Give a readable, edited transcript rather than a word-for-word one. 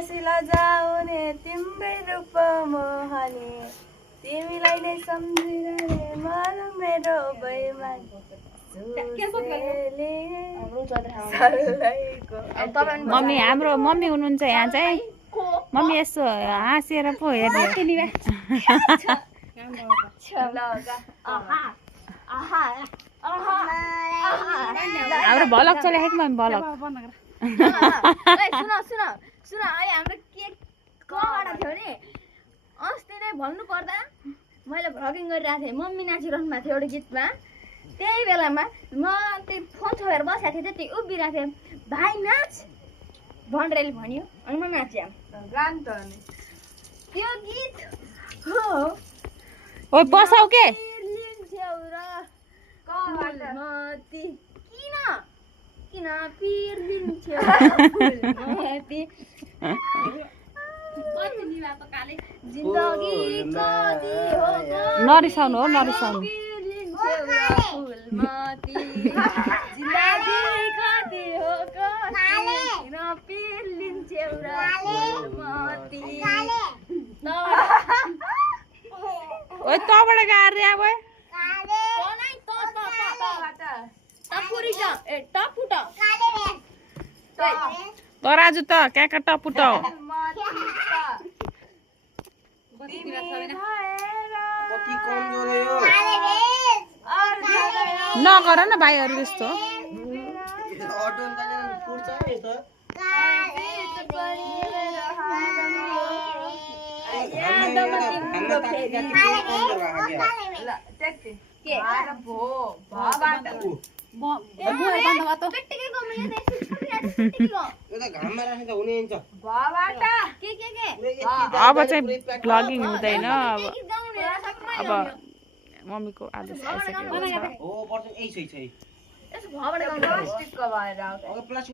हाँसी लजाउने तिम्रै रूप मोहनी तिमीलाई नै सम्झिरहे मन मेरो बैमान मम्मी हाम्रो मम्मी हुनुहुन्छ यहाँ चाहिँ मम्मी यसो हाँसेर पो हेर्ने हाम्रो भलक चलेको मम्मी भलक सुन अहिले हाम्रो के कबाट थियो नि अस्ति नै भन्नु पर्दा मैले भ्लगिङ गरिरहेको थिएँ मम्मी नाचिरहनु भएको थियो एउटा गीतमा त्यही बेलामा म त्यही फोन छोडेर बसेको थिएँ त्यति उभिरहेको थिएँ भाइ नाच भनेर भन्यो अनि म नाचेँ त्यो गीत हो ओ बसाउ के किन पिर लिन्छौ जिन्दगी कति हो नरिसाउनु हो नरिसाउनु जिन्दगी कति हो किन पिर लिन्छौ र फुलमती ओ तबाट गाएर अब तराजु त क्याका टपुट नगर न भाइहरू जस्तो अब चाहिँ भ्लगिङ हुँदैन अब मम्मीको आदेश आइसकेको छ